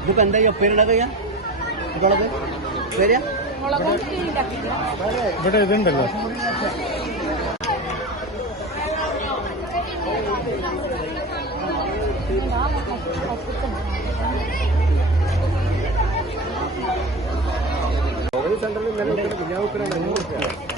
ഇതിപ്പോ എന്താ ഒപ്പേരിടത് ഞാൻ ഇതുള്ളത്? ശരിയാ ഇവിടെ ഇതുണ്ടല്ലോ. സെന്ററിൽ നിലനിൽക്കുന്ന കുഞ്ഞാവുക്കരാണ് അഞ്ഞൂറ്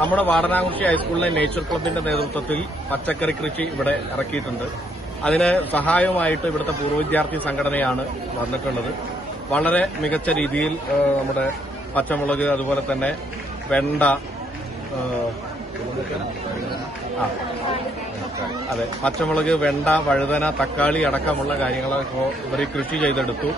നമ്മുടെ വാടനാകുട്ടി ഹൈസ്കൂളിലെ നേച്ചർ ക്ലബിന്റെ നേതൃത്വത്തിൽ പച്ചക്കറി കൃഷി ഇവിടെ ഇറക്കിയിട്ടുണ്ട്. അതിന് സഹായമായിട്ട് ഇവിടുത്തെ പൂർവ വിദ്യാർത്ഥി സംഘടനയാണ് വന്നിട്ടുള്ളത്. വളരെ മികച്ച രീതിയിൽ നമ്മുടെ പച്ചമുളക് അതുപോലെ തന്നെ വെണ്ട അതെ പച്ചമുളക് വെണ്ട വഴുതന തക്കാളി അടക്കമുള്ള കാര്യങ്ങളൊക്കെ ഇവർ കൃഷി ചെയ്തെടുത്തു.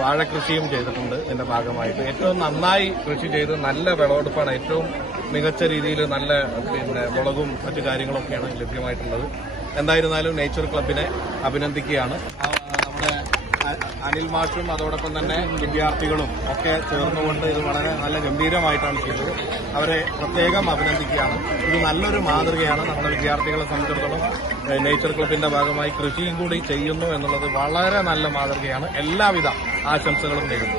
വാഴകൃഷിയും ചെയ്തിട്ടുണ്ട് ഇതിന്റെ ഭാഗമായിട്ട്. ഏറ്റവും നന്നായി കൃഷി ചെയ്ത് നല്ല വിളവെടുപ്പാണ് ഏറ്റവും മികച്ച രീതിയിൽ നല്ല പിന്നെ മുളകും മറ്റു കാര്യങ്ങളൊക്കെയാണ് ലഭ്യമായിട്ടുള്ളത്. എന്തായിരുന്നാലും നേച്ചർ ക്ലബിനെ അഭിനന്ദിക്കുകയാണ്. അനിൽ മാഷും അതോടൊപ്പം തന്നെ വിദ്യാർത്ഥികളും ഒക്കെ ചേർന്നുകൊണ്ട് ഇത് വളരെ നല്ല ഗംഭീരമായിട്ടാണ് ചെയ്തത്. അവരെ പ്രത്യേകം അഭിനന്ദിക്കുകയാണ്. ഇത് നല്ലൊരു മാതൃകയാണ് നമ്മുടെ വിദ്യാർത്ഥികളെ സംബന്ധിച്ചിടത്തോളം. നേച്ചർ ക്ലബിന്റെ ഭാഗമായി കൃഷിയും കൂടി ചെയ്യുന്നു എന്നുള്ളത് വളരെ നല്ല മാതൃകയാണ്. എല്ലാവിധ ആശംസകളും നേരുന്നു.